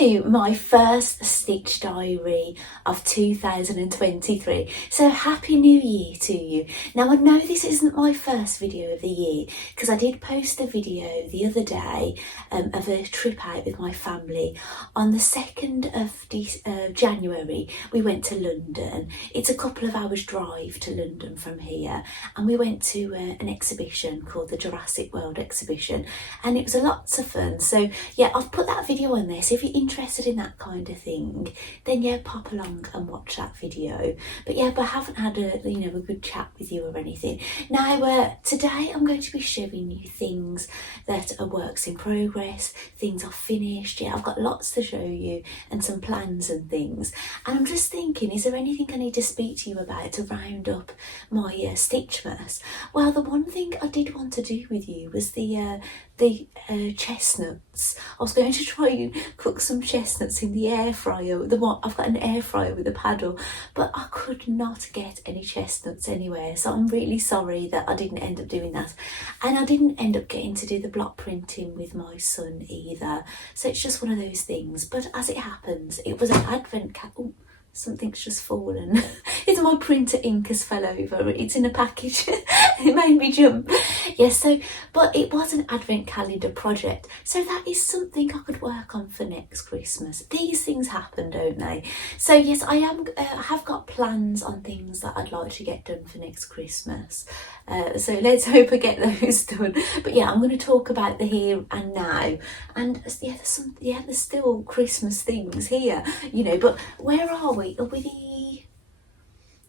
to my first stitch diary of 2023. So happy new year to you. Now I know this isn't my first video of the year because I did post a video the other day of a trip out with my family. On the 2nd of January we went to London. It's a couple of hours drive to London from here, and we went to an exhibition called the Jurassic World exhibition, and it was a lot of fun. So yeah, I've put that video on there, so if you're interested in that kind of thing, then yeah, pop along and watch that video. But yeah, but I haven't had a good chat with you or anything. Now today I'm going to be showing you things that are works in progress, things I've finished. Yeah, I've got lots to show you and some plans and things, and I'm just thinking, is there anything I need to speak to you about to round up my Stitchmas? Well, the one thing I did want to do with you was the chestnuts. I was going to try and cook some chestnuts in the air fryer. I've got an air fryer with a paddle, but I could not get any chestnuts anywhere, so I'm really sorry that I didn't end up doing that. And I didn't end up getting to do the block printing with my son either, so it's just one of those things. But as it happens, it was an advent something's just fallen. It's my printer ink has fell over. It's in a package. It made me jump. Yes, so but it was an advent calendar project, so that is something I could work on for next Christmas. These things happen, don't they? So yes, I have got plans on things that I'd like to get done for next Christmas. So let's hope I get those done. But yeah, I'm going to talk about the here and now, and yeah, there's still Christmas things here, but where are we? Are we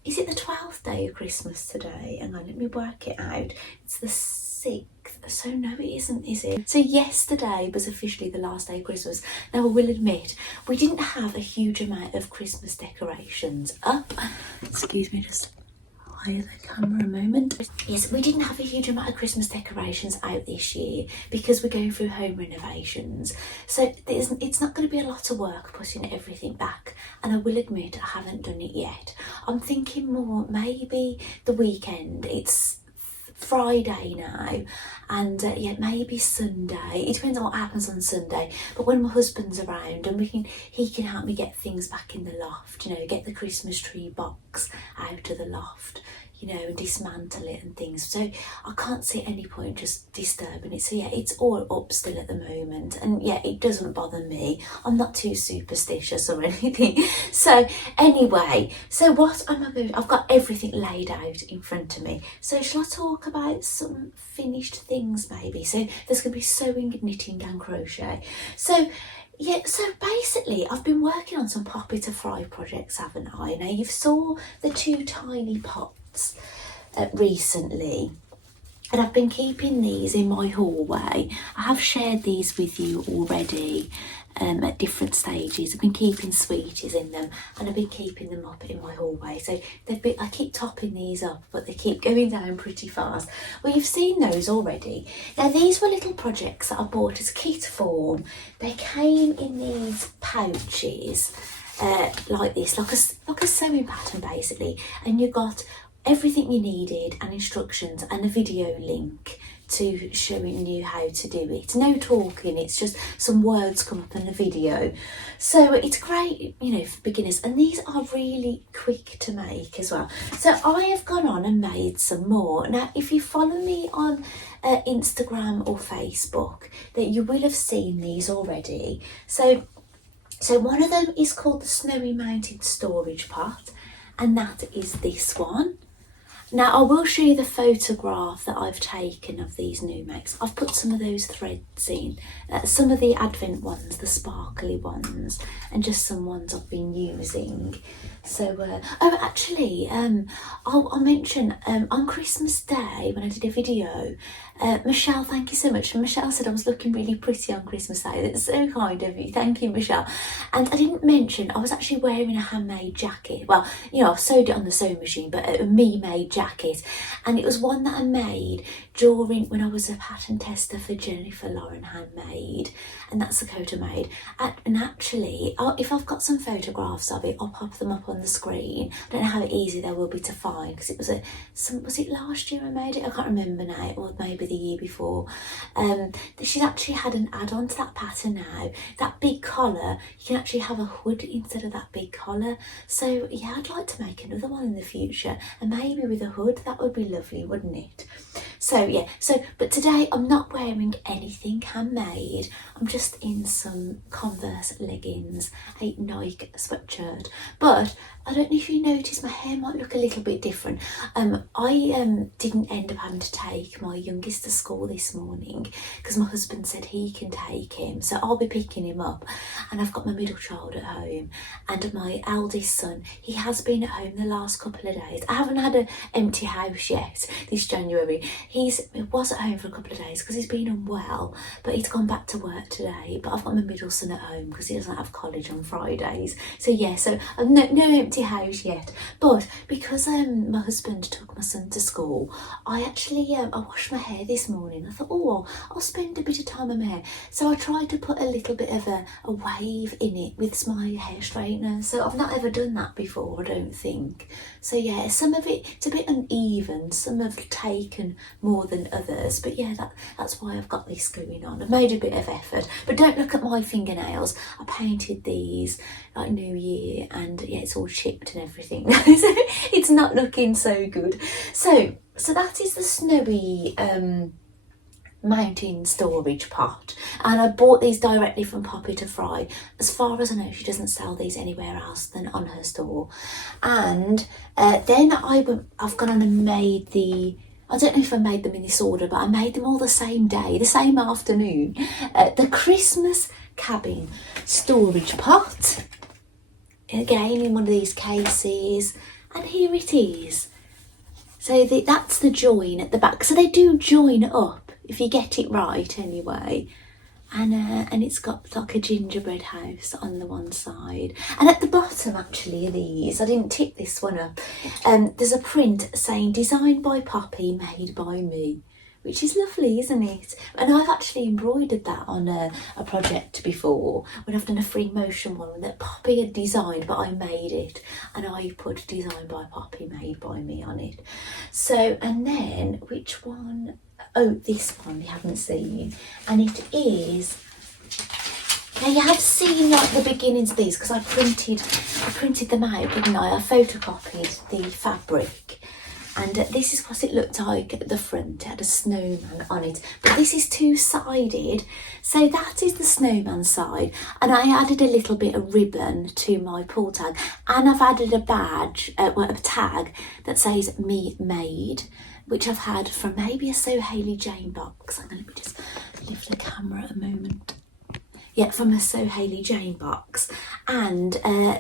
is it the 12th day of Christmas today? Hang on, let me work it out. It's the 6th. So no, it isn't, is it? So yesterday was officially the last day of Christmas. Now I will admit, we didn't have a huge amount of Christmas decorations up. Excuse me, just higher the camera a moment. Yes, we didn't have a huge amount of Christmas decorations out this year because we're going through home renovations. So it's not going to be a lot of work putting everything back, and I will admit I haven't done it yet. I'm thinking more maybe the weekend. It's Friday now, and yeah, maybe Sunday. It depends on what happens on Sunday, but when my husband's around and he can help me get things back in the loft, get the Christmas tree box out of the loft, and dismantle it and things. So I can't see any point just disturbing it. So yeah, it's all up still at the moment, and yeah, it doesn't bother me. I'm not too superstitious or anything. So anyway, so what am I going? I've got everything laid out in front of me. So shall I talk about some finished things maybe? So there's going to be sewing, knitting and crochet. So yeah, so basically I've been working on some Poppy to Fry projects, haven't I? Now you've saw the 2 tiny pots recently, and I've been keeping these in my hallway. I have shared these with you already at different stages. I've been keeping sweeties in them, and I've been keeping them up in my hallway. So I keep topping these up, but they keep going down pretty fast. Well, you've seen those already. Now these were little projects that I bought as kit form. They came in these pouches like this, like a sewing pattern basically, and you got everything you needed and instructions and a video link to showing you how to do it. No talking, it's just some words come up in a video. So it's great, for beginners, and these are really quick to make as well. So I have gone on and made some more. Now if you follow me on Instagram or Facebook, that you will have seen these already. So one of them is called the Snowy Mountain Storage Pot, and that is this one. Now I will show you the photograph that I've taken of these new makes. I've put some of those threads in, some of the advent ones, the sparkly ones, and just some ones I've been using. So I'll mention on Christmas Day when I did a video, Michelle, thank you so much. Michelle said I was looking really pretty on Christmas Day. That's so kind of you. Thank you, Michelle. And I didn't mention I was actually wearing a handmade jacket. Well, I've sewed it on the sewing machine, but a me-made jacket jacket, and it was one that I made during when I was a pattern tester for Jennifer Lauren Handmade, and that's the coat I made. And actually, if I've got some photographs of it, I'll pop them up on the screen. I don't know how easy they will be to find, because it was was it last year I made it? I can't remember now, or maybe the year before. She's actually had an add-on to that pattern now. That big collar, you can actually have a hood instead of that big collar. So yeah, I'd like to make another one in the future, and maybe with a hood. That would be lovely, wouldn't it? So yeah, but today I'm not wearing anything handmade. I'm just in some Converse leggings, a Nike sweatshirt. But I don't know if you noticed, my hair might look a little bit different. I didn't end up having to take my youngest to school this morning because my husband said he can take him, so I'll be picking him up. And I've got my middle child at home, and my eldest son, he has been at home the last couple of days. I haven't had an empty house yet this January. He was at home for a couple of days because he's been unwell, but he's gone back to work today. But I've got my middle son at home because he doesn't have college on Fridays. So yeah, so I've no empty house yet. But because my husband took my son to school, I actually I washed my hair this morning. I thought, oh, I'll spend a bit of time on my hair. So I tried to put a little bit of a wave in it with my hair straightener. So I've not ever done that before, I don't think. So yeah, some of it's a bit uneven. Some have taken more than others, but yeah, that's why I've got this going on. I've made a bit of effort, but don't look at my fingernails. I painted these like New Year, and yeah, it's all chipped and everything. It's not looking so good. So that is the snowy mountain storage pot, and I bought these directly from Poppy to Fry. As far as I know, she doesn't sell these anywhere else than on her store. And then I've gone on and made I don't know if I made them in this order, but I made them all the same day, the same afternoon. The Christmas cabin storage pot, again in one of these cases, and here it is. So that's the join at the back. So they do join up if you get it right anyway. And it's got like a gingerbread house on the one side. And at the bottom actually of these, I didn't tick this one up, there's a print saying designed by Poppy, made by me, which is lovely, isn't it? And I've actually embroidered that on a project before, when I've done a free motion one that Poppy had designed, but I made it, and I put designed by Poppy, made by me on it. So, and then which one? Oh, this one you haven't seen, and it is. Now you have seen like the beginnings of these because I printed them out, didn't I? I photocopied the fabric, and this is what it looked like at the front. It had a snowman on it, but this is two-sided, so that is the snowman side, and I added a little bit of ribbon to my pull tag, and I've added a badge, a tag that says me made, which I've had from maybe a So Hayley Jane box. I'm going to just lift the camera a moment. Yeah, from a So Hayley Jane box. And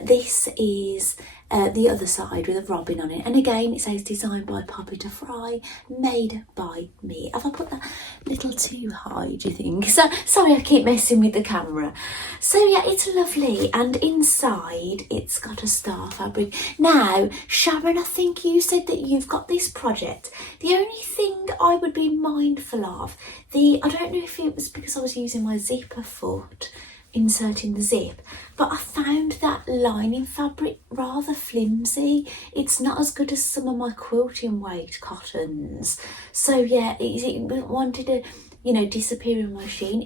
this is the other side with a robin on it. And again, it says designed by Poppy to Fry, made by me. Have I put that a little too high, do you think? So, sorry, I keep messing with the camera. So yeah, it's lovely. And inside, it's got a star fabric. Now, Sharon, I think you said that you've got this project. The only thing I would be mindful of, I don't know if it was because I was using my zipper foot, inserting the zip, but I found that lining fabric rather flimsy. It's not as good as some of my quilting weight cottons. So yeah, it wanted to, you know, disappear in my machine.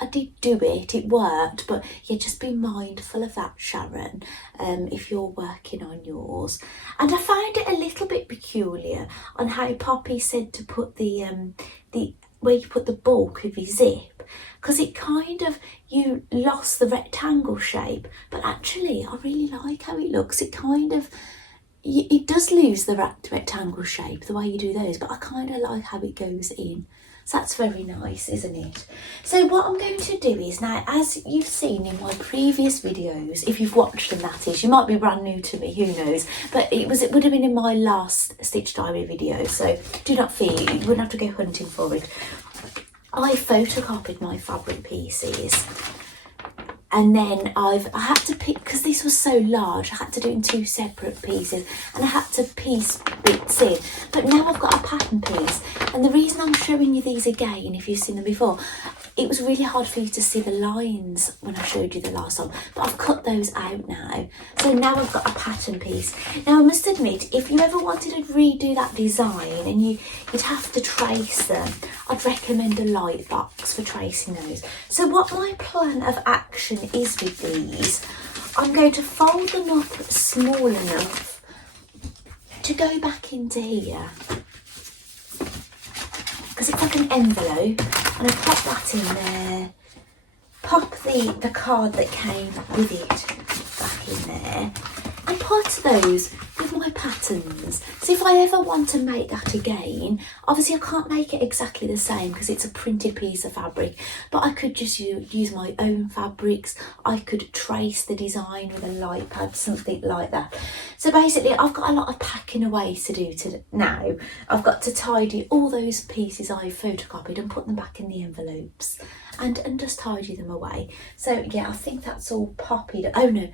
I did do it, it worked, but yeah, just be mindful of that, Sharon, if you're working on yours. And I found it a little bit peculiar on how Poppy said to put the where you put the bulk of your zip, because it kind of, you lost the rectangle shape, but actually I really like how it looks. It kind of, it does lose the rectangle shape the way you do those, but I kind of like how it goes in. So that's very nice, isn't it? So what I'm going to do is now, as you've seen in my previous videos, if you've watched them, that is, you might be brand new to me, who knows, but it would have been in my last Stitch Diary video, so do not fear, you wouldn't have to go hunting for it. I photocopied my fabric pieces, and then I had to pick, because this was so large, I had to do it in two separate pieces, and I had to piece fits in. But now I've got a pattern piece, and the reason I'm showing you these again, if you've seen them before, it was really hard for you to see the lines when I showed you the last one, but I've cut those out now. So now I've got a pattern piece. Now I must admit, if you ever wanted to redo that design and you'd have to trace them, I'd recommend a light box for tracing those. So what my plan of action is with these, I'm going to fold them up small enough to go back into here, because it's like an envelope, and I pop that in there, pop the card that came with it back in there, and put those with my patterns. So if I ever want to make that again, obviously I can't make it exactly the same because it's a printed piece of fabric, but I could just use my own fabrics. I could trace the design with a light pad, something like that. So basically I've got a lot of packing away to do now. I've got to tidy all those pieces I photocopied and put them back in the envelopes and just tidy them away. So yeah, I think that's all poppied. Oh no,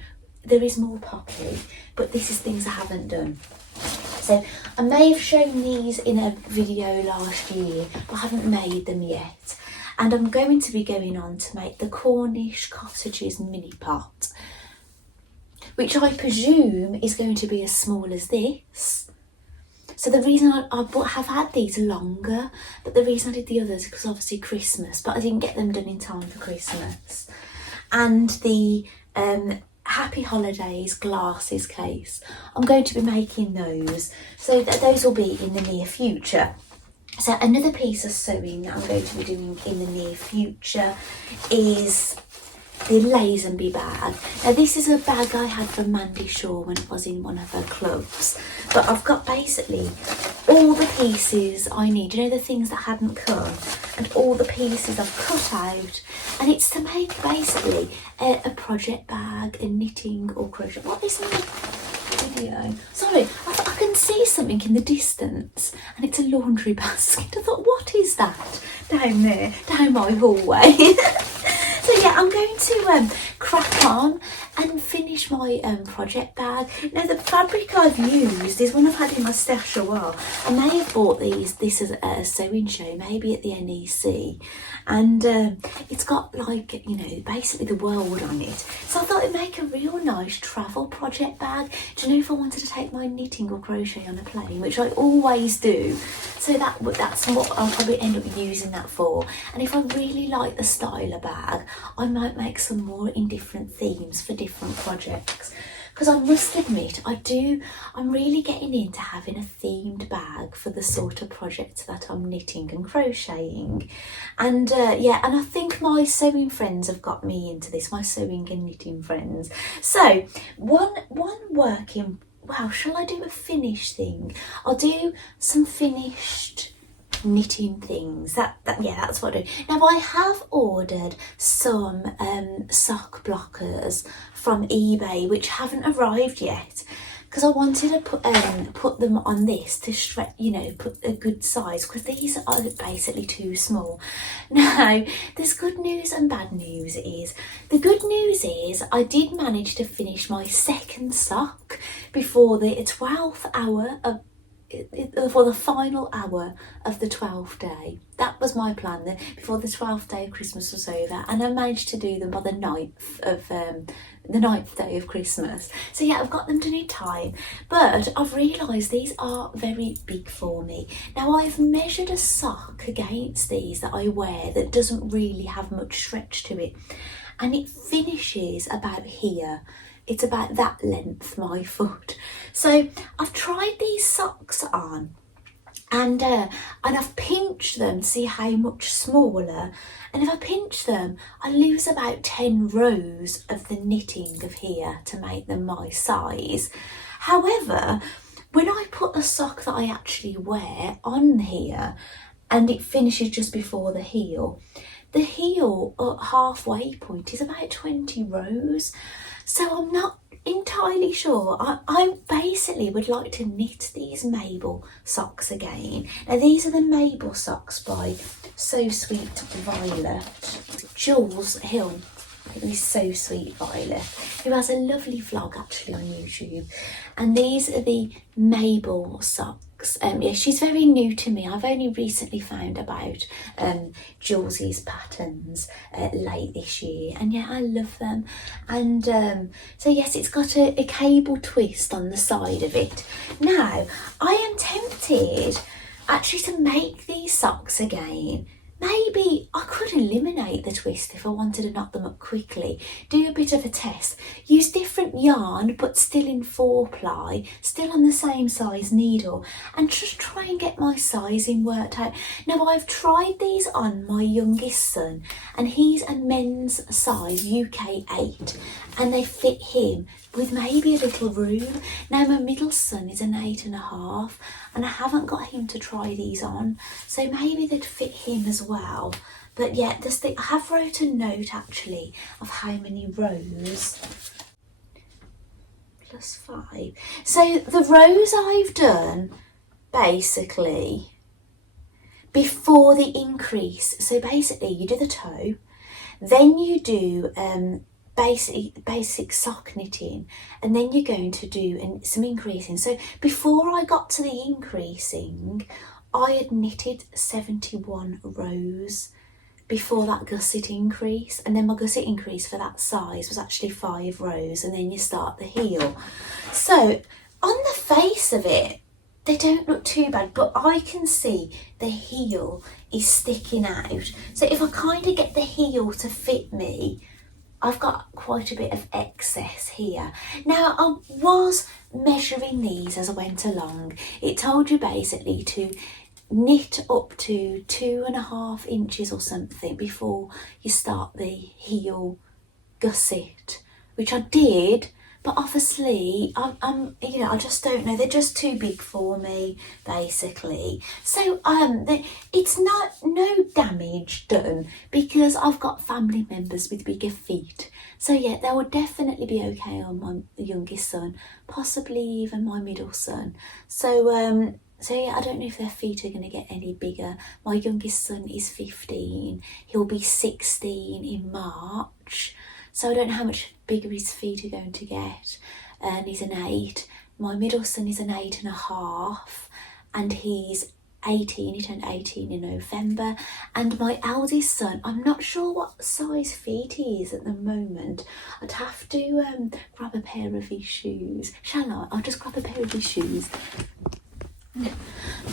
there is more poppy, but this is things I haven't done. So I may have shown these in a video last year, but I haven't made them yet. And I'm going to be going on to make the Cornish Cottages mini pot, which I presume is going to be as small as this. So the reason I have had these longer, but the reason I did the others is because obviously Christmas, but I didn't get them done in time for Christmas. And the Happy Holidays glasses case, I'm going to be making those, so that those will be in the near future. So another piece of sewing that I'm going to be doing in the near future is the Lazenby bag. Now this is a bag I had from Mandy Shaw when I was in one of her clubs, but I've got basically all the pieces I need, you know, the things that hadn't come, and all the pieces I've cut out, and it's to make basically a project bag, a knitting or crochet. What is my video? Sorry, I can see something in the distance, and it's a laundry basket. I thought, what is that down there, down my hallway? So yeah, I'm going to crack on and finish my project bag. Now the fabric I've used is one I've had in my stash a while. I may have bought this as a sewing show, maybe at the NEC, and it's got, like, you know, basically the world on it. So I thought it'd make a real nice travel project bag. Do you know, if I wanted to take my knitting or crochet on a plane, which I always do, so that's what I'll probably end up using that for. And if I really like the style of bag, I might make some more in different themes for different projects. Because I must admit, I'm really getting into having a themed bag for the sort of projects that I'm knitting and crocheting. And yeah, and I think my sewing friends have got me into this, my sewing and knitting friends. So one working, wow, shall I do a finished thing? I'll do some finished knitting things. Yeah, that's what I do. Now I have ordered some sock blockers from eBay which haven't arrived yet, because I wanted to put them on this to stretch, you know, put a good size, because these are basically too small. Now there's good news and bad news. The good news is I did manage to finish my second sock before the 12th hour of for the final hour of the 12th day. That was my plan, before the 12th day of Christmas was over, and I managed to do them by the 9th day of Christmas. So yeah, I've got them done in time, but I've realised these are very big for me. Now I've measured a sock against these that I wear that doesn't really have much stretch to it, and it finishes about here. It's about that length, my foot. So I've tried these socks on, and I've pinched them to see how much smaller. And if I pinch them, I lose about 10 rows of the knitting of here to make them my size. However, when I put a sock that I actually wear on here, and it finishes just before the heel halfway point is about 20 rows. So I'm not entirely sure. I basically would like to knit these Mabel socks again. Now these are the Mabel socks by So Sweet Violet. Jules Hill, this So Sweet Violet, who has a lovely vlog actually on YouTube. And these are the Mabel socks. socks. Yeah, she's very new to me. I've only recently found about Jules's patterns late this year, and yeah, I love them. And so yes, it's got a cable twist on the side of it. Now I am tempted actually to make these socks again. Maybe I could eliminate the twist if I wanted to knock them up quickly. Do a bit of a test. Use different yarn but still in 4-ply, still on the same size needle, and just try and get my sizing worked out. Now I've tried these on my youngest son, and he's a men's size UK 8, and they fit him with maybe a little room. Now my middle son is an 8.5, and I haven't got him to try these on, so maybe they'd fit him as well. But yeah, I have wrote a note actually of how many rows. +5. So the rows I've done basically before the increase. So basically you do the toe, then you do basic sock knitting, and then you're going to do some increasing. So before I got to the increasing, I had knitted 71 rows before that gusset increase, and then my gusset increase for that size was actually 5 rows, and then you start the heel. So on the face of it, they don't look too bad, but I can see the heel is sticking out. So if I kind of get the heel to fit me, I've got quite a bit of excess here. Now I was measuring these as I went along. It told you basically to knit up to 2.5 inches or something before you start the heel gusset, which I did, but obviously I just don't know, they're just too big for me basically. So it's not no damage done because I've got family members with bigger feet, so yeah, they would definitely be okay on my youngest son, possibly even my middle son. So yeah, I don't know if their feet are going to get any bigger. My youngest son is 15, he'll be 16 in March, so I don't know how much bigger his feet are going to get. And he's an 8. My middle son is an 8.5, and he's 18. He turned 18 in November. And my eldest son, I'm not sure what size feet he is at the moment. I'd have to grab a pair of his shoes. Shall I? I'll just grab a pair of his shoes. No,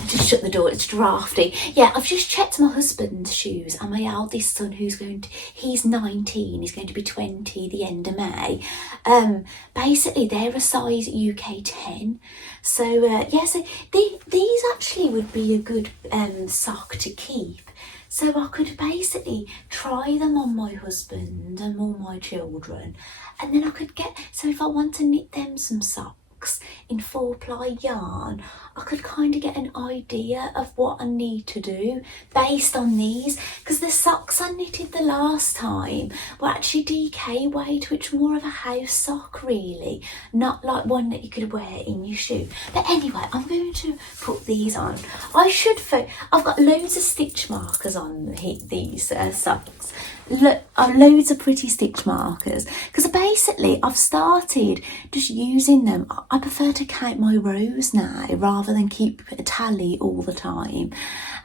just shut the door, it's drafty. Yeah, I've just checked my husband's shoes, and my eldest son, he's 19, he's going to be 20 the end of May. Basically they're a size UK 10. So yeah, so these actually would be a good sock to keep. So I could basically try them on my husband and all my children, and then I could so if I want to knit them some socks in 4-ply yarn, I could kind of get an idea of what I need to do based on these, because the socks I knitted the last time were actually DK weight, which were more of a house sock really, not like one that you could wear in your shoe. But anyway, I'm going to put these on. I've got loads of stitch markers on these socks. Loads of pretty stitch markers, because basically I've started just using them. I prefer to count my rows now rather than keep a tally all the time.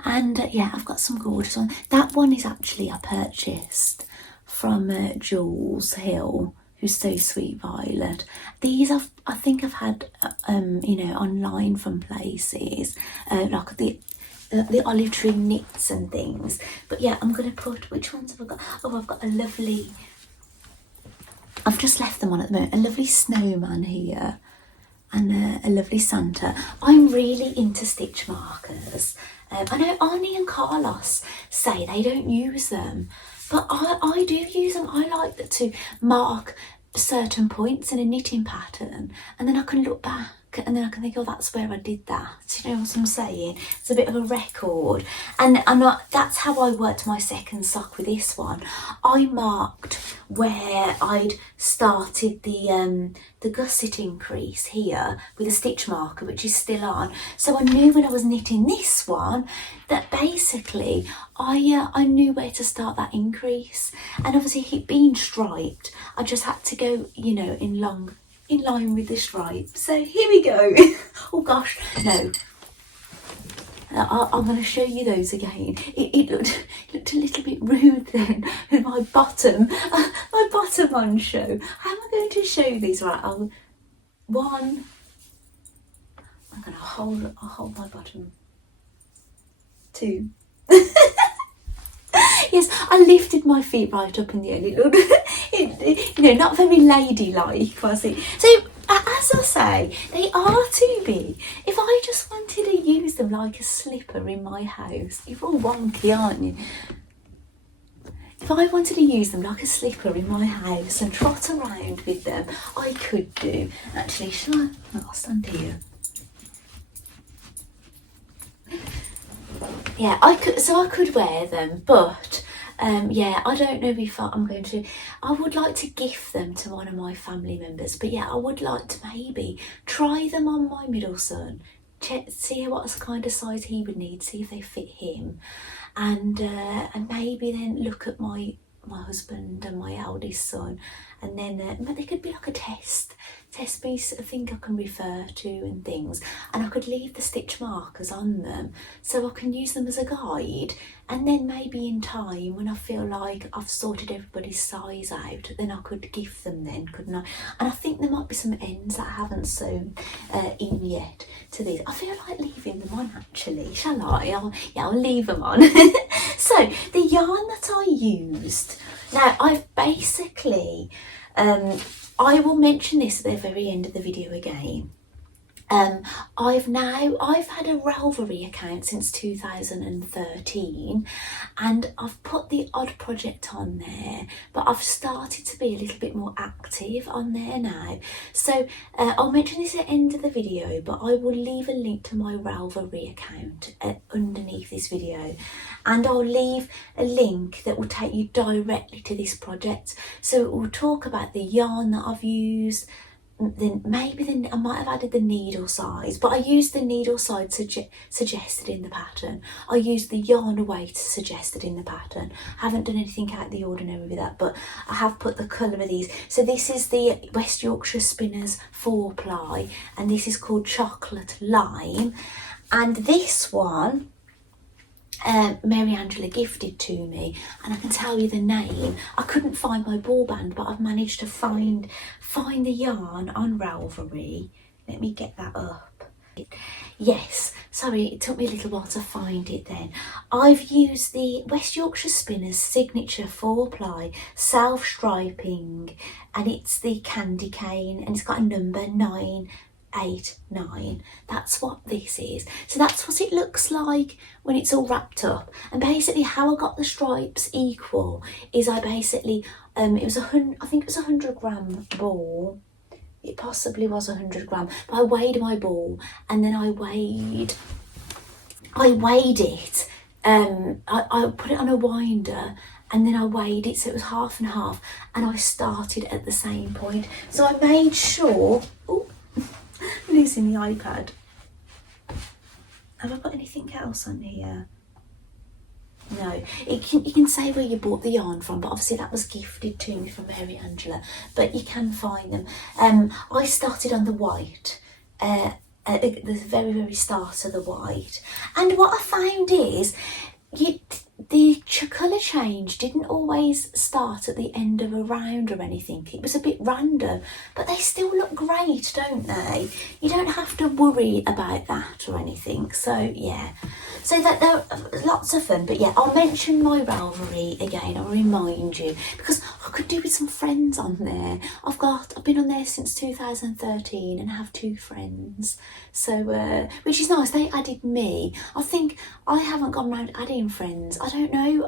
And yeah, I've got some gorgeous ones. That one is actually I purchased from Jules Hill, who's so sweet, Violet. These I think I've had online from places, like the olive tree knits and things. But yeah, I'm gonna put, which ones have I got? Oh, I've got a lovely, I've just left them on at the moment, a lovely snowman here and a lovely Santa. I'm really into stitch markers. I know Arnie and Carlos say they don't use them, but I do use them. I like to mark certain points in a knitting pattern, and then I can look back and then I can think, oh, that's where I did that. You know what I'm saying? It's a bit of a record. And that's how I worked my second sock with this one. I marked where I'd started the gusset increase here with a stitch marker, which is still on. So I knew when I was knitting this one that basically I knew where to start that increase. And obviously it being striped, I just had to go, in line with the stripe. So here we go. Oh gosh, no. I'm going to show you those again. It looked a little bit rude then with my bottom on show. How am I going to show these? Right, I'm going to hold my bottom. 2. Yes, I lifted my feet right up in the air. It looked, not very ladylike, was it? So, as I say, they are too big. If I just wanted to use them like a slipper in my house, you're all wonky, aren't you? If I wanted to use them like a slipper in my house and trot around with them, I could do. Actually, shall I? I'll stand here. Yeah, I could wear them, but yeah, I don't know if I'm going to. I would like to gift them to one of my family members, but yeah, I would like to maybe try them on my middle son, see what kind of size he would need, see if they fit him, and maybe then look at my husband and my eldest son, and then but they could be like a test piece, I think I can refer to and things, and I could leave the stitch markers on them so I can use them as a guide, and then maybe in time when I feel like I've sorted everybody's size out, then I could gift them then, couldn't I? And I think there might be some ends that I haven't sewn in yet to these. I feel like leaving them on actually, shall I? I'll leave them on. So the yarn that I used, now I've basically I will mention this at the very end of the video again. I've had a Ralvery account since 2013, and I've put the odd project on there, but I've started to be a little bit more active on there now. So I'll mention this at the end of the video, but I will leave a link to my Ravelry account underneath this video, and I'll leave a link that will take you directly to this project. So it will talk about the yarn that I've used. Then I might have added the needle size, but I used the needle size suggested in the pattern. I used the yarn weight suggested in the pattern. I haven't done anything out of the ordinary with that, but I have put the colour of these. So this is the West Yorkshire Spinners 4-ply, and this is called Chocolate Lime. And this one, Mary Angela gifted to me, and I can tell you the name. I couldn't find my ball band, but I've managed to find the yarn on Ralvery. Let me get that up. Yes, sorry, it took me a little while to find it then. I've used the West Yorkshire Spinners Signature 4-ply self-striping, and it's the candy cane, and it's got a number 989. That's what this is. So that's what it looks like when it's all wrapped up. And basically how I got the stripes equal is I basically I think it was 100 gram ball. It possibly was 100 gram, but I weighed my ball, and then I weighed it. I put it on a winder, and then I weighed it, so it was half and half, and I started at the same point. So I made sure. Oh, I'm losing the iPad. Have I got anything else on here? No. You can say where you bought the yarn from, but obviously that was gifted to me from Mary Angela, but you can find them. I started on the white, at the very, very start of the white, and what I found is the colour change didn't always start at the end of a round or anything. It was a bit random, but they still look great, don't they? You don't have to worry about that or anything. So yeah, so that they're lots of fun. But yeah, I'll mention my Ravelry again. I'll remind you, because I could do with some friends on there. I've been on there since 2013 and I have 2 friends. So which is nice. They added me. I think I haven't gone around adding friends. I don't know.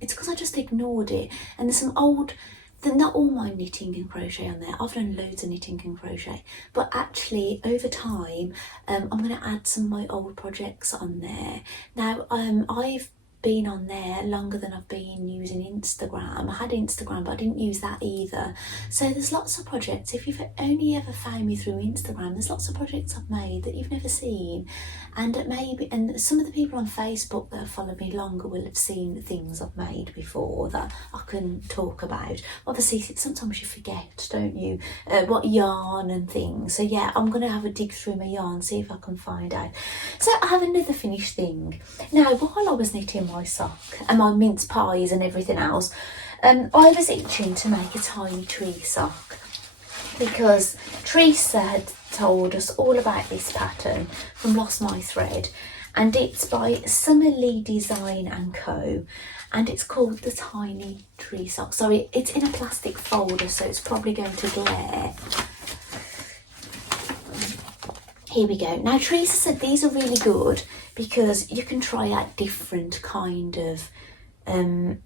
It's because I just ignored it. And there's some old. They're not all my knitting and crochet on there. I've done loads of knitting and crochet, but actually over time, I'm going to add some of my old projects on there. Now, I've been on there longer than I've been using Instagram. I had Instagram, but I didn't use that either. So there's lots of projects. If you've only ever found me through Instagram, there's lots of projects I've made that you've never seen. And some of the people on Facebook that have followed me longer will have seen the things I've made before that I can talk about. Obviously, sometimes you forget, don't you, what yarn and things. So yeah, I'm going to have a dig through my yarn, see if I can find out. So I have another finished thing. Now, while I was knitting my sock and my mince pies and everything else, I was itching to make a tiny tree sock, because Teresa had told us all about this pattern from Lost My Thread, and it's by Summer Lee Design and Co, and it's called the Tiny Tree Sock. Sorry, it's in a plastic folder, so it's probably going to glare. Here we go. Now, Teresa said these are really good because you can try out different kind of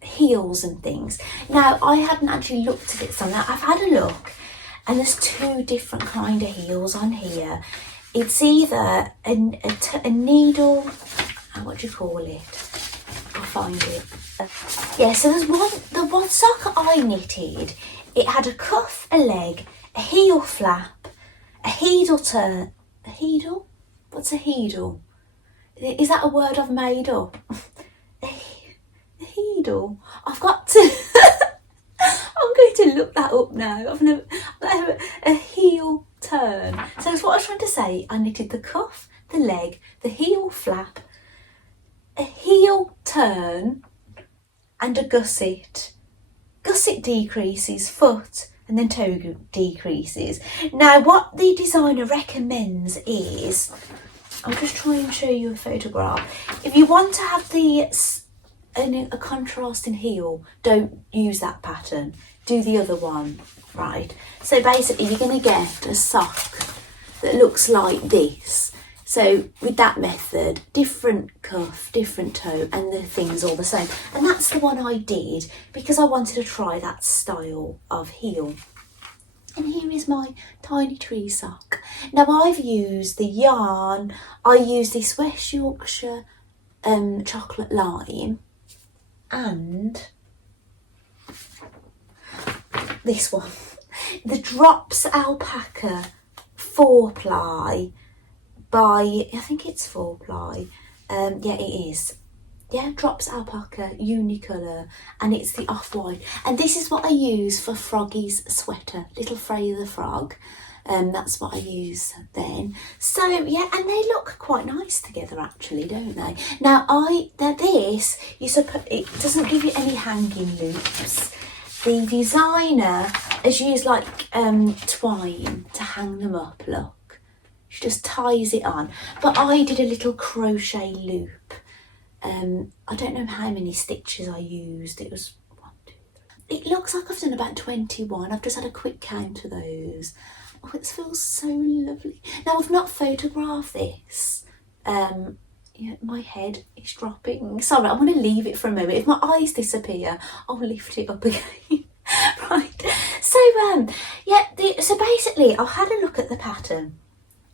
heels and things. Now, I hadn't actually looked at it, so now I've had a look, and there's two different kind of heels on here. It's either a needle, what do you call it? I'll find it. Yeah, so there's the one sock I knitted. It had a cuff, a leg, a heel flap, a heedle turn. A heedle? What's a heedle? Is that a word I've made up? A heedle? I've got to... I'm going to look that up now. I've never... A heel turn. So that's what I was trying to say. I knitted the cuff, the leg, the heel flap, a heel turn, and a gusset. Gusset decreases foot, and then toe decreases. Now, what the designer recommends is, I'll just try and show you a photograph. If you want to have a contrasting heel, don't use that pattern. Do the other one, right? So basically, you're going to get a sock that looks like this. So with that method, different cuff, different toe, and the thing's all the same. And that's the one I did because I wanted to try that style of heel. And here is my tiny tree sock. Now, I've used the yarn. I use this West Yorkshire chocolate lime and this one, the Drops Alpaca 4-ply. By, I think it's 4-ply. Yeah, it is. Yeah, Drops Alpaca Unicolor, and it's the off-white. And this is what I use for Froggy's sweater, Little Freya the Frog. That's what I use then. So yeah, and they look quite nice together actually, don't they? Now this, it doesn't give you any hanging loops. The designer has used like twine to hang them up, look. She just ties it on, but I did a little crochet loop. I don't know how many stitches I used. It was 1, 2, 3. It looks like I've done about 21. I've just had a quick count of those. Oh, it feels so lovely. Now, I've not photographed this. Yeah, my head is dropping. Sorry, I'm going to leave it for a moment. If my eyes disappear, I'll lift it up again. Right. So, yeah, so basically, I've had a look at the pattern.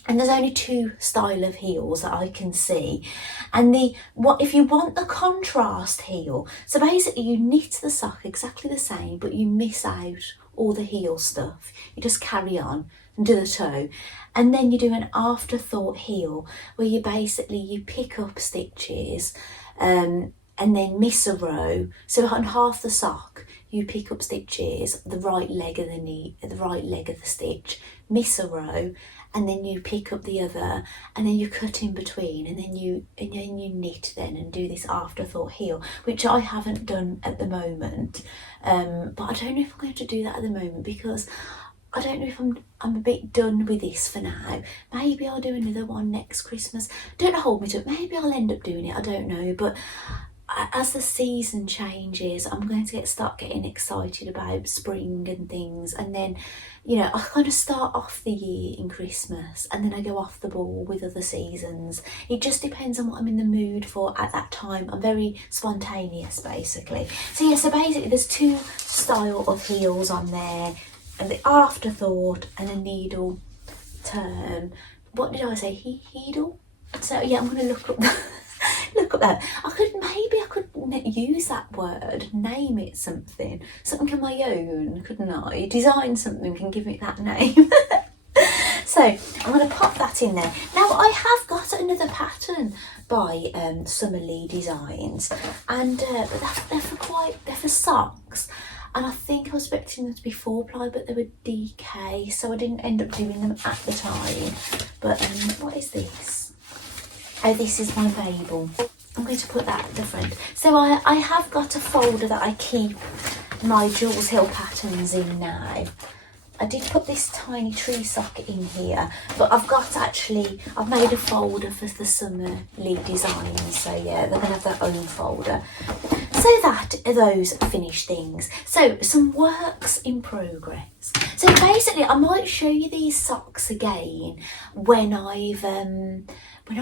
And there's only 2 style of heels that I can see. And if you want the contrast heel, so basically you knit the sock exactly the same, but you miss out all the heel stuff. You just carry on and do the toe. And then you do an afterthought heel where you pick up stitches and then miss a row. So on half the sock, you pick up stitches, the right leg of the stitch, miss a row, and then you pick up the other, and then you cut in between, and then you knit then and do this afterthought heel, which I haven't done at the moment. But I don't know if I'm going to do that at the moment because I don't know if I'm a bit done with this for now. Maybe I'll do another one next Christmas. Don't hold me to it. Maybe I'll end up doing it. I don't know, but as the season changes, I'm going to start getting excited about spring and things, and then, you know, I kind of start off the year in Christmas and then I go off the ball with other seasons. It just depends on what I'm in the mood for at that time. I'm very spontaneous, basically. So yeah, so basically there's 2 style of heels on there, and the afterthought and a needle turn. What did I say? Heedle? So yeah, I'm going to look up thought that maybe I could use that word, name it something of my own, couldn't I? Design something and give it that name. So I'm going to pop that in there. Now I have got another pattern by Summer Lee Designs, and they're for socks, and I think I was expecting them to be 4-ply, but they were DK, so I didn't end up doing them at the time. But what is this? Oh, this is my Babel. I'm going to put that at the front. So I have got a folder that I keep my Jules Hill patterns in now. I did put this tiny tree sock in here, but I've made a folder for the Summer Lee Designs, so yeah, they're going to have their own folder. So that are those finished things. So some works in progress. So basically I might show you these socks again when I've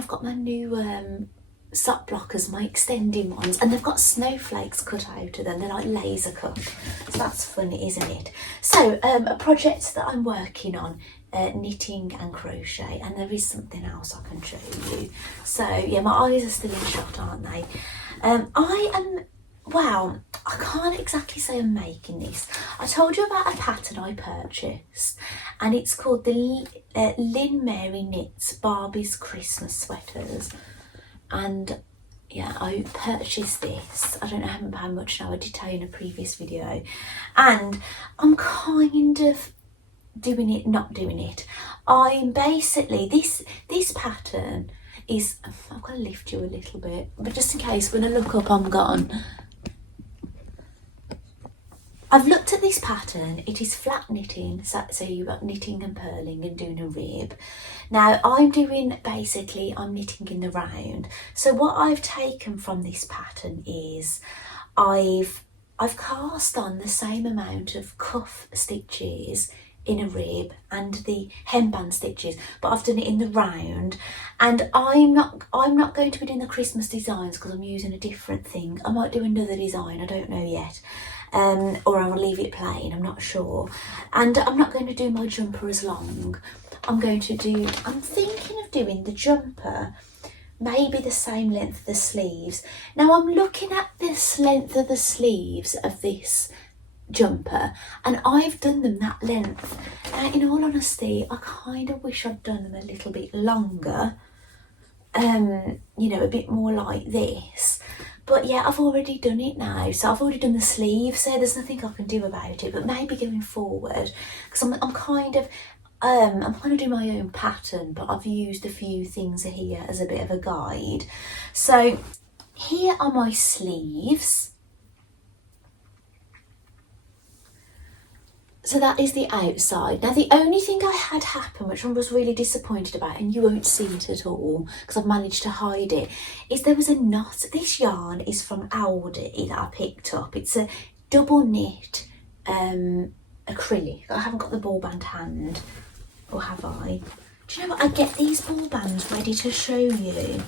got my new sock blockers, my extending ones, and they've got snowflakes cut out of them. They're like laser cut, so that's fun, isn't it? So a project that I'm working on, knitting and crochet, and there is something else I can show you. So yeah, my eyes are still in shot, aren't they? Wow, I can't exactly say I'm making this. I told you about a pattern I purchased, and it's called the Lynn Mary Knits Barbie's Christmas Sweaters. And yeah, I purchased this. I don't know how much now. I did tell you in a previous video, and I'm kind of doing it, not doing it. I'm basically this pattern is. I've got to lift you a little bit, but just in case when I look up, I'm gone. I've looked at this pattern. It is flat knitting, so you've got knitting and purling and doing a rib. Now I'm knitting in the round. So what I've taken from this pattern is I've cast on the same amount of cuff stitches in a rib and the hemband stitches, but I've done it in the round. And I'm not going to be doing the Christmas designs because I'm using a different thing. I might do another design, I don't know yet. Or I will leave it plain, I'm not sure. And I'm not going to do my jumper as long. I'm thinking of doing the jumper maybe the same length of the sleeves. Now I'm looking at this length of the sleeves of this jumper, and I've done them that length. Now in all honesty, I kind of wish I'd done them a little bit longer, you know, a bit more like this. But yeah, I've already done it now, so I've already done the sleeve, so there's nothing I can do about it. But maybe going forward, because I'm kind of doing my own pattern, but I've used a few things here as a bit of a guide. So here are my sleeves. So that is the outside. Now the only thing I had happen, which I was really disappointed about, and you won't see it at all because I've managed to hide it, is there was a knot. This yarn is from Aldi that I picked up. It's a double knit acrylic. I haven't got the ball band hand, or have I? Do you know what? I get these ball bands ready to show you,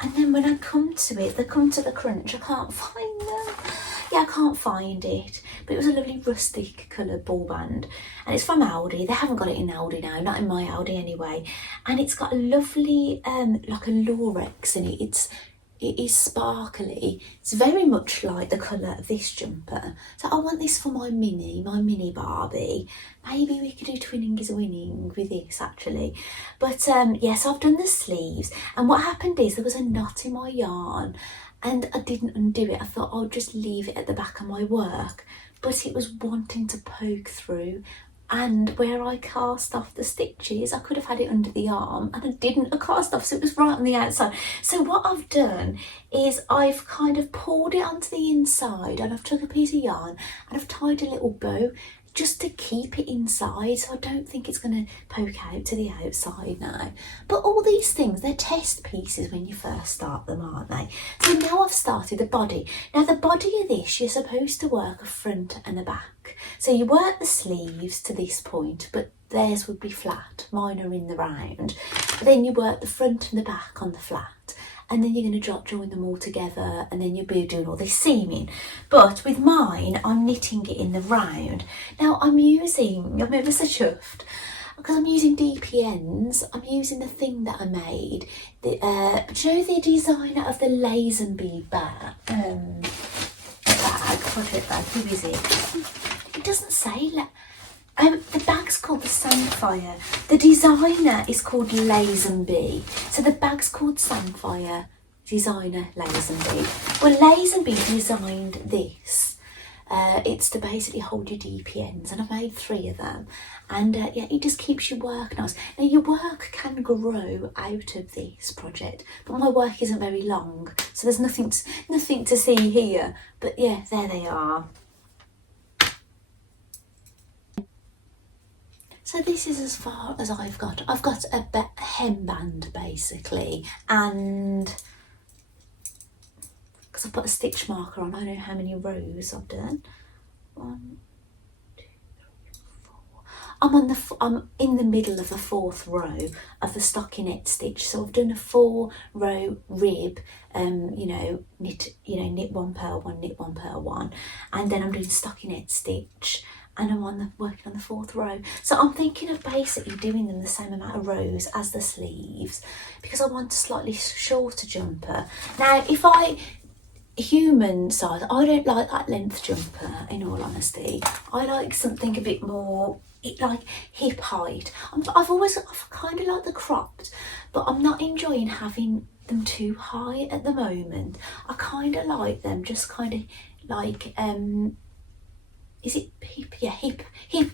and then when I come to it, they come to the crunch, I can't find them. Yeah, I can't find it, but it was a lovely rustic coloured ball band, and it's from Aldi. They haven't got it in Aldi now, not in my Aldi anyway, and it's got a lovely like a lurex in it. It is sparkly. It's very much like the colour of this jumper. So I want this for my mini Barbie. Maybe we could do twinning is winning with this actually. But yes, I've done the sleeves, and what happened is there was a knot in my yarn, and I didn't undo it. I thought I'll just leave it at the back of my work, but it was wanting to poke through, and where I cast off the stitches, I could have had it under the arm, and I didn't. I cast off, so it was right on the outside. So what I've done is I've kind of pulled it onto the inside, and I've took a piece of yarn and I've tied a little bow just to keep it inside, so I don't think it's going to poke out to the outside now. But all these things, they're test pieces when you first start them, aren't they? So now I've started the body. Now the body of this, you're supposed to work a front and a back. So you work the sleeves to this point, but theirs would be flat. Mine are in the round. Then you work the front and the back on the flat, and then you're going to join them all together, and then you'll be doing all this seaming. But with mine, I'm knitting it in the round. Now I'm ever so chuffed. because I'm using DPNs, I'm using the thing that I made. Do you know the designer of the Lazenby bag? Project bag, who is it? It doesn't say. The bag's called the Sandfire. The designer is called Lazenby. So the bag's called Sandfire, designer Lazenby. Well, Lazenby designed this. It's to basically hold your DPNs, and I've made 3 of them. And yeah, it just keeps your work nice. Now your work can grow out of this project, but my work isn't very long, so there's nothing to see here. But yeah, there they are. So this is as far as I've got. I've got a hemband basically, and because I've put a stitch marker on, I don't know how many rows I've done. 1, 2, 3, 4. I'm in the middle of the 4th row of the stockinette stitch, so I've done a 4-row rib. Knit 1 purl 1, knit 1 purl 1, and then I'm doing stockinette stitch. And I'm working on the 4th row. So I'm thinking of basically doing them the same amount of rows as the sleeves, because I want a slightly shorter jumper. Now, human size, I don't like that length jumper, in all honesty. I like something a bit more like hip height. I've kind of like the cropped, but I'm not enjoying having them too high at the moment. I kind of like them just kind of like is it hip? Yeah, hip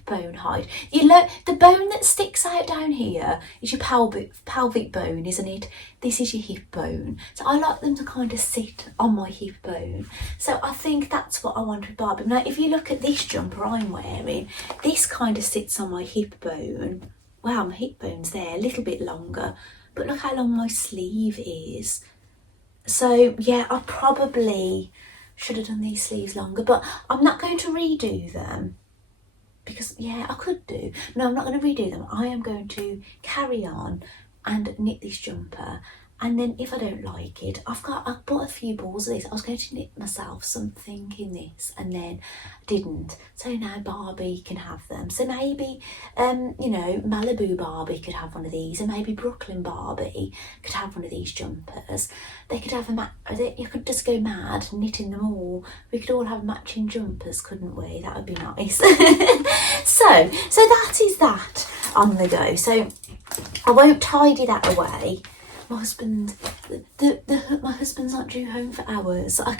bone height. The bone that sticks out down here is your pelvic bone, isn't it? This is your hip bone. So I like them to kind of sit on my hip bone. So I think that's what I want with Barbie. Now, if you look at this jumper I'm wearing, this kind of sits on my hip bone. Wow, my hip bone's there, a little bit longer. But look how long my sleeve is. So yeah, I probably should have done these sleeves longer, but I'm not going to redo them because, yeah, I could do. No, I'm not going to redo them. I am going to carry on and knit this jumper, and then if I don't like it, I've bought a few balls of this. I was going to knit myself something in this and then didn't. So now Barbie can have them. So maybe, Malibu Barbie could have one of these, and maybe Brooklyn Barbie could have one of these jumpers. They could have you could just go mad knitting them all. We could all have matching jumpers, couldn't we? That would be nice. So that is that on the go. So I won't tidy that away. My husband, my husband's not due home for hours. So I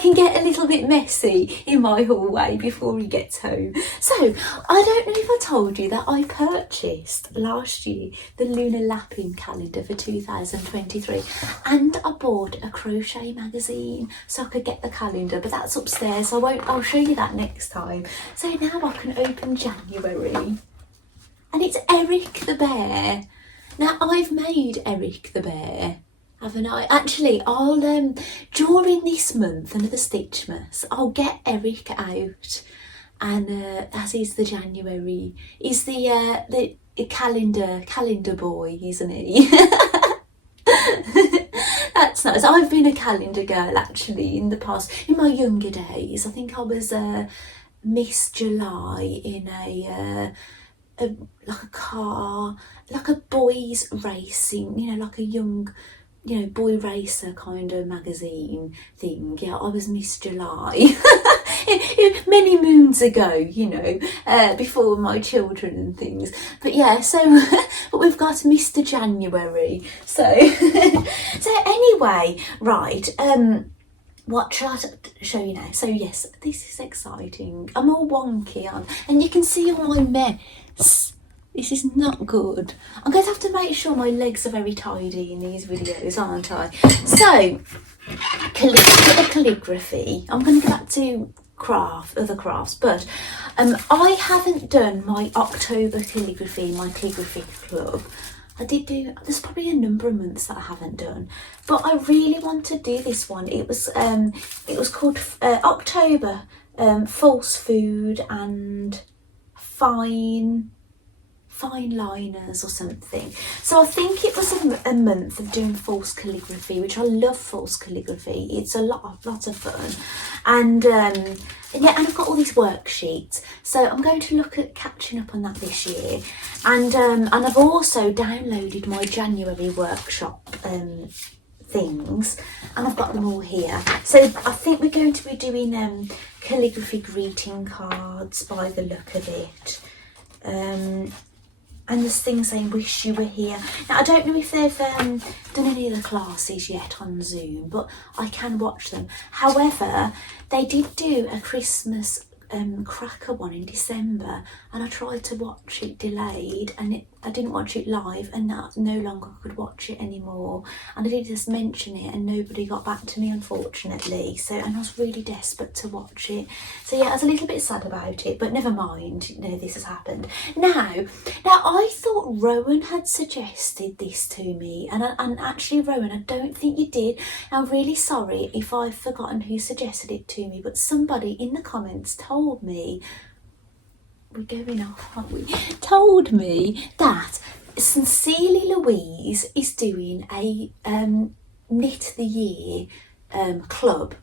can get a little bit messy in my hallway before he gets home. So I don't know if I told you that I purchased last year the Lunar Lapin calendar for 2023, and I bought a crochet magazine so I could get the calendar, but that's upstairs, so I'll show you that next time. So now I can open January, and it's Eric the Bear. Now, I've made Eric the Bear, haven't I? Actually, I'll, during this month, another Stitchmas, I'll get Eric out, and that is the January, is the calendar boy, isn't he? That's nice. I've been a calendar girl, actually, in the past, in my younger days. I think I was Miss July in like a car, like a boys racing, like a young, boy racer kind of magazine thing. Yeah, I was Miss July many moons ago, before my children and things. But yeah, so but we've got Mr. January. So anyway, right. What shall I show you now? So yes, this is exciting. I'm all wonky on, and you can see all my mess. This is not good. I'm going to have to make sure my legs are very tidy in these videos, aren't I? So, calligraphy. I'm going to go back to other crafts, but I haven't done my October calligraphy, my calligraphy club. There's probably a number of months that I haven't done, but I really want to do this one. It was called October, False Food and Fine fine liners or something. So I think it was a month of doing false calligraphy, which I love false calligraphy. It's a lot of fun. And yeah, and I've got all these worksheets. So I'm going to look at catching up on that this year. And I've also downloaded my January workshop things, and I've got them all here. So I think we're going to be doing calligraphy greeting cards by the look of it. And there's things saying wish you were here. Now I don't know if they've done any of the classes yet on Zoom, but I can watch them. However, they did do a Christmas cracker one in December, and I tried to watch it delayed, and I didn't watch it live, and no longer could watch it anymore. And I did just mention it, and nobody got back to me, unfortunately. So, and I was really desperate to watch it. So yeah, I was a little bit sad about it, but never mind. You know, this has happened. Now I thought Rowan had suggested this to me, and actually, Rowan, I don't think you did. I'm really sorry if I've forgotten who suggested it to me, but somebody in the comments told me. We're going off, aren't we? Told me that Sincerely Louise is doing a Knit the Year club.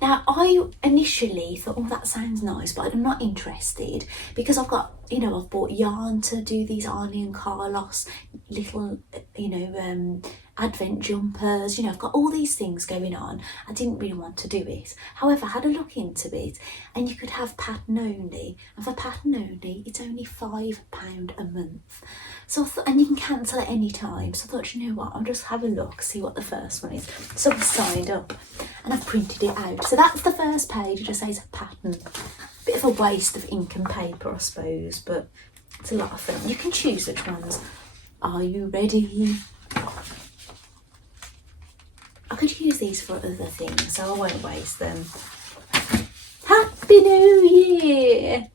Now, I initially thought, oh, that sounds nice, but I'm not interested because I've got, you know, I've bought yarn to do these Arnie and Carlos little, you know, advent jumpers. You know, I've got all these things going on. I didn't really want to do it. However, I had a look into it, and you could have pattern only. And for pattern only, it's only £5 a month. So I thought, and you can cancel at any time. So I thought, you know what, I'll just have a look, see what the first one is. So I signed up, and I've printed it out. So that's the first page. It just says pattern. Bit of a waste of ink and paper, I suppose, but it's a lot of fun. You can choose which ones. Are you ready? I could use these for other things, so I won't waste them. Happy New Year!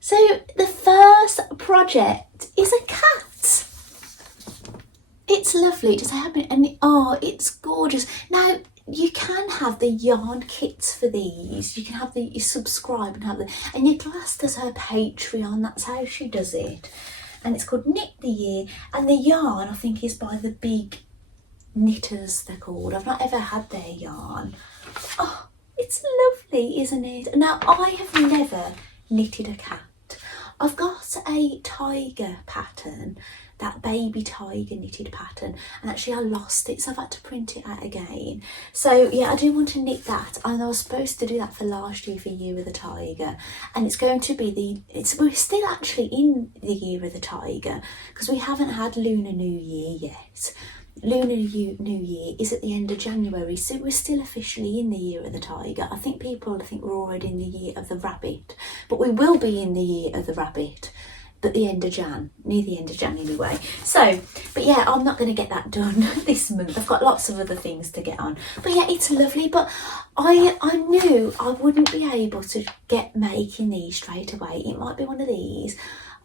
So the first project is a cat. It's lovely. Does it have it? And oh, it's gorgeous. Now you can have the yarn kits for these. You can have you subscribe and have the, and your class does her Patreon. That's how she does it. And it's called Knit the Year. And the yarn, I think, is by the Big Knitters, they're called. I've not ever had their yarn. Oh, it's lovely, isn't it? Now, I have never knitted a cat. I've got a tiger pattern, that baby tiger knitted pattern, and actually I lost it, so I've had to print it out again. So yeah, I do want to knit that, and I was supposed to do that for last year for Year of the Tiger, and it's going to be we're still actually in the Year of the Tiger because we haven't had Lunar New Year yet. Lunar New Year is at the end of January, so we're still officially in the Year of the Tiger. I think people think we're already in the Year of the Rabbit, but we will be in the Year of the Rabbit, but the end of Jan, near the end of Jan anyway. So, but yeah, I'm not going to get that done this month. I've got lots of other things to get on. But yeah, it's lovely, but I knew I wouldn't be able to get making these straight away. It might be one of these.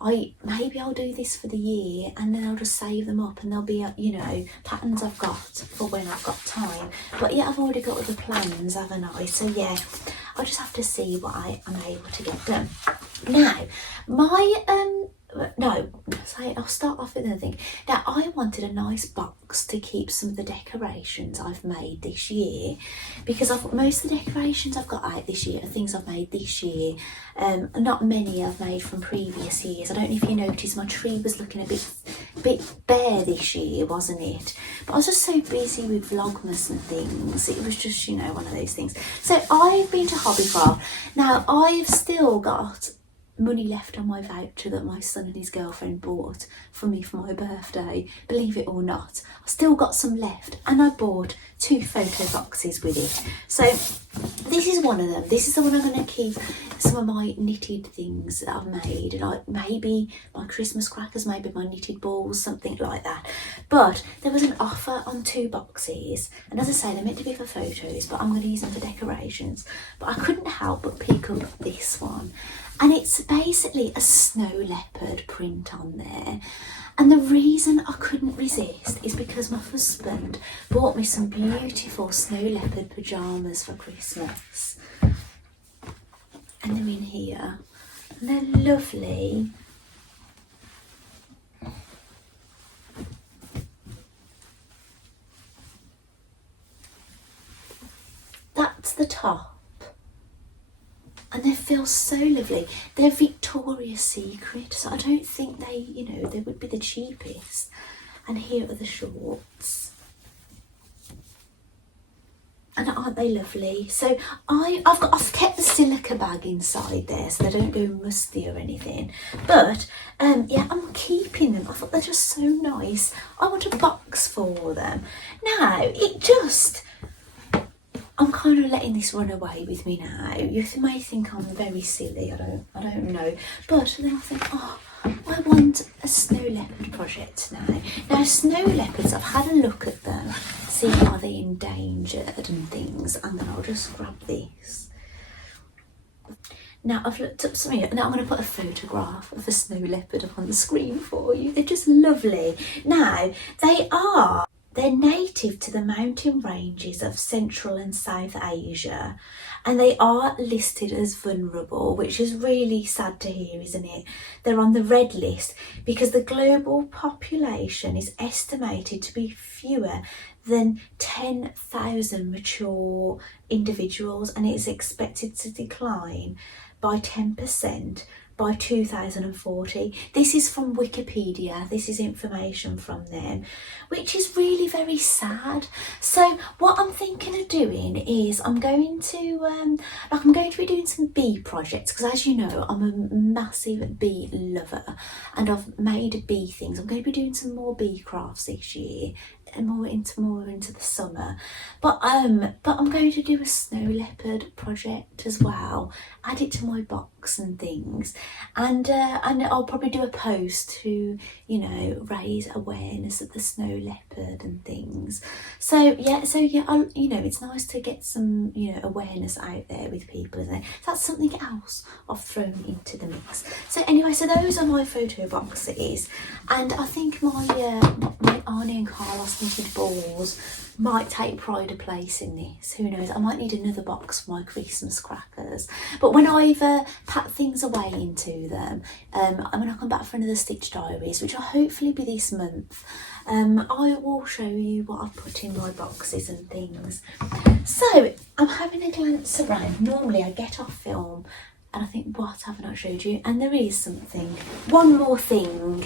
Maybe I'll do this for the year, and then I'll just save them up, and there'll be, you know, patterns I've got for when I've got time. But yeah, I've already got other plans, haven't I? So yeah, I'll just have to see what I'm able to get done. Now, I'll start off with another thing. Now, I wanted a nice box to keep some of the decorations I've made this year, because most of the decorations I've got out this year are things I've made this year. Not many I've made from previous years. I don't know if you noticed, my tree was looking a bit bare this year, wasn't it? But I was just so busy with Vlogmas and things. It was just, you know, one of those things. So I've been to Hobbycraft. Now, I've still got money left on my voucher that my son and his girlfriend bought for me for my birthday. Believe it or not, I've still got some left, and I bought 2 photo boxes with it. So this is one of them. This is the one I'm going to keep some of my knitted things that I've made, like maybe my Christmas crackers, maybe my knitted balls, something like that. But there was an offer on 2 boxes, and as I say, they're meant to be for photos, but I'm going to use them for decorations. But I couldn't help but pick up this one. And it's basically a snow leopard print on there. And the reason I couldn't resist is because my husband bought me some beautiful snow leopard pyjamas for Christmas. And they're in here. And they're lovely. the top. And they feel so lovely. They're Victoria's Secret, so I don't think they, you know, they would be the cheapest. And here are the shorts. And aren't they lovely? So I've kept the silica bag inside there so they don't go musty or anything. But yeah, I'm keeping them. I thought they're just so nice. I want a box for them. Now I'm kind of letting this run away with me now. You may think I'm very silly, I don't know. But then I think, oh, I want a snow leopard project now. Now snow leopards, I've had a look at them, see are they endangered and things, and then I'll just grab this. Now I've looked up something, now I'm going to put a photograph of a snow leopard up on the screen for you. They're just lovely. Now they're native to the mountain ranges of Central and South Asia, and they are listed as vulnerable, which is really sad to hear, isn't it? They're on the red list because the global population is estimated to be fewer than 10,000 mature individuals, and it's expected to decline by 10% by 2040. This is from Wikipedia, this is information from them, which is really very sad. So what I'm thinking of doing is I'm going to be doing some bee projects, because as you know I'm a massive bee lover and I've made bee things. I'm going to be doing some more bee crafts this year and more into the summer, but I'm going to do a snow leopard project as well, add it to my box and things, and I'll probably do a post to, you know, raise awareness of the snow leopard and things. So yeah, you know, it's nice to get some, you know, awareness out there with people, isn't it? So that's something else I've thrown into the mix. So anyway, so those are my photo boxes, and I think my Arnie and Carlos knitted balls might take pride of place in this. Who knows, I might need another box for my Christmas crackers. But when I've packed things away into them, when I come back for another Stitch Diaries, which will hopefully be this month, I will show you what I've put in my boxes and things. So I'm having a glance around. Normally I get off film and I think, what haven't I showed you? And there is something, one more thing.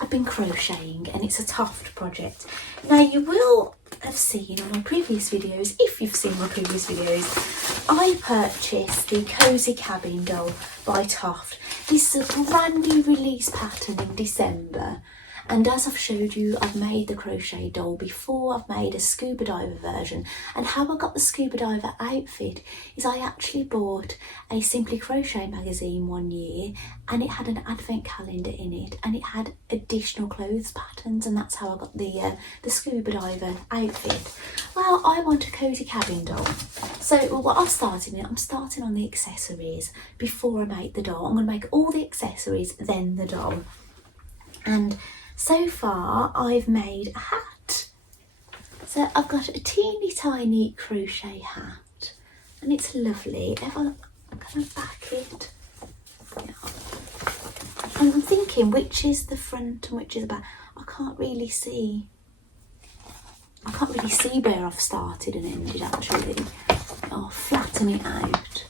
I've been crocheting, and it's a Toft project. Now you will have seen on my previous videos, if you've seen my previous videos, I purchased the Cozy Cabin doll by Toft. This is a brand new release pattern in December, and as I've showed you, I've made the crochet doll before. I've made a scuba diver version, and how I got the scuba diver outfit is I actually bought a Simply Crochet magazine one year, and it had an advent calendar in it, and it had additional clothes patterns, and that's how I got the scuba diver outfit. Well, I want a Cozy Cabin doll, so what I'm starting on the accessories before I make the doll. I'm going to make all the accessories, then the doll. And so far I've made a hat. So I've got a teeny tiny crochet hat, and it's lovely. If I'm going to back it, yeah. And I'm thinking which is the front and which is the back. I can't really see where I've started and ended actually. I'll flatten it out.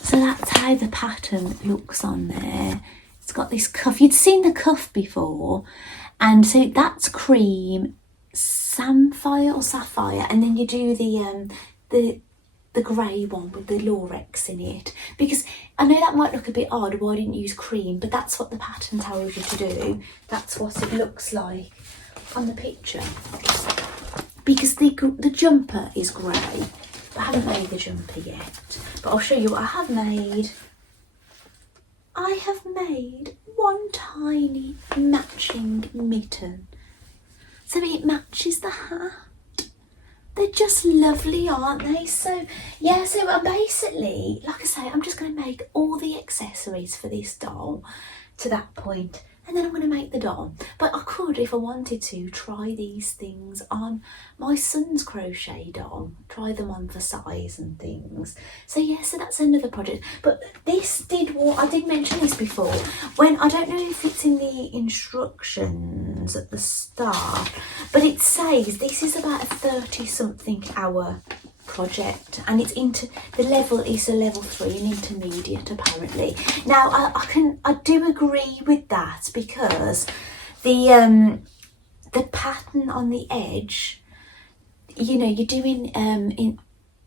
So that's how the pattern looks on there. It's got this cuff. You'd seen the cuff before, and so that's cream, sapphire, and then you do the grey one with the Lorex in it, because I know that might look a bit odd why I didn't use cream, but that's what the pattern tells you to do. That's what it looks like on the picture, because the jumper is grey. I haven't made the jumper yet, but I'll show you what I have made. I have made one tiny matching mitten, so it matches the hat. They're just lovely, aren't they? So yeah, so basically, like I say, I'm just going to make all the accessories for this doll to that point. and then I'm going to make the doll. But I could, if I wanted to, try these things on my son's crochet doll, try them on for size and things. So yeah, so that's another project. But this did what, I did mention this before, when, I don't know if it's in the instructions at the start, but it says this is about a 30-something hour project, and it's into the level is a level 3, an intermediate apparently. Now I do agree with that, because the pattern on the edge, you know, you're doing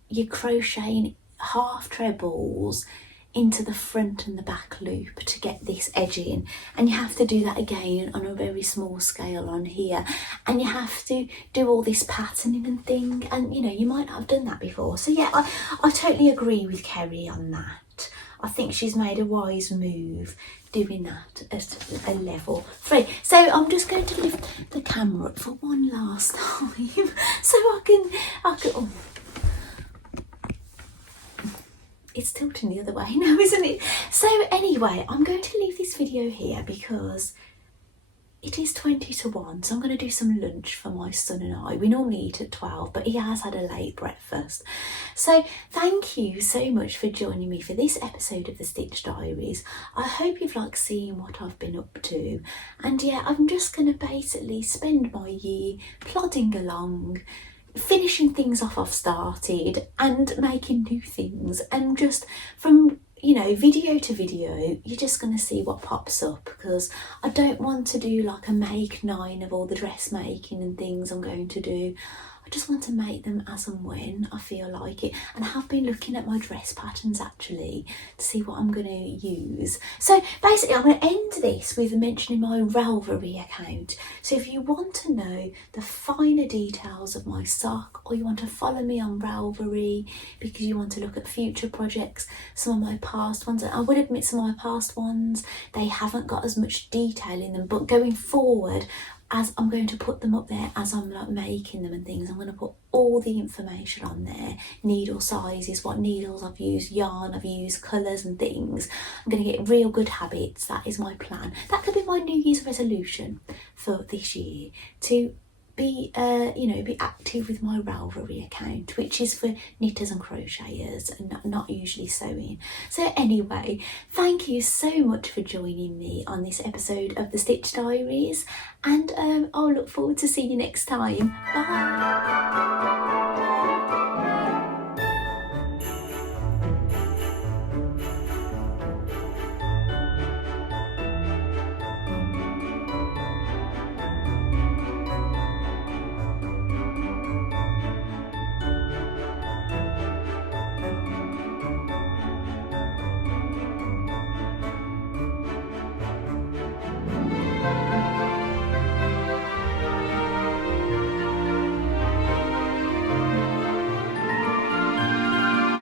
you're crocheting half trebles into the front and the back loop to get this edge in, and you have to do that again on a very small scale on here, and you have to do all this patterning and thing, and you know, you might not have done that before. So yeah, I totally agree with Kerry on that. I think she's made a wise move doing that at a level 3. So I'm just going to lift the camera up for one last time so I can oh. It's tilting the other way now, isn't it? So anyway, I'm going to leave this video here because it is 20 to 1, so I'm going to do some lunch for my son and I. We normally eat at 12, but he has had a late breakfast. So thank you so much for joining me for this episode of the Stitch Diaries. I hope you've liked seeing what I've been up to. And yeah, I'm just going to basically spend my year plodding along, finishing things off I've started and making new things, and just from, you know, video to video, you're just going to see what pops up, because I don't want to do like a make 9 of all the dressmaking and things I'm going to do. I just want to make them as and when I feel like it, and I have been looking at my dress patterns actually to see what I'm going to use. So basically I'm going to end this with mentioning my Ravelry account. So if you want to know the finer details of my sock, or you want to follow me on Ravelry because you want to look at future projects, some of my past ones, I would admit some of my past ones, they haven't got as much detail in them, but going forward, as I'm going to put them up there as I'm like making them and things, I'm going to put all the information on there, needle sizes, what needles I've used, yarn I've used, colours and things. I'm going to get real good habits. That is my plan. That could be my New Year's resolution for this year, to be you know, be active with my Ralvery account, which is for knitters and crocheters and not usually sewing. So anyway, thank you so much for joining me on this episode of the Stitch Diaries, and I'll look forward to seeing you next time. Bye.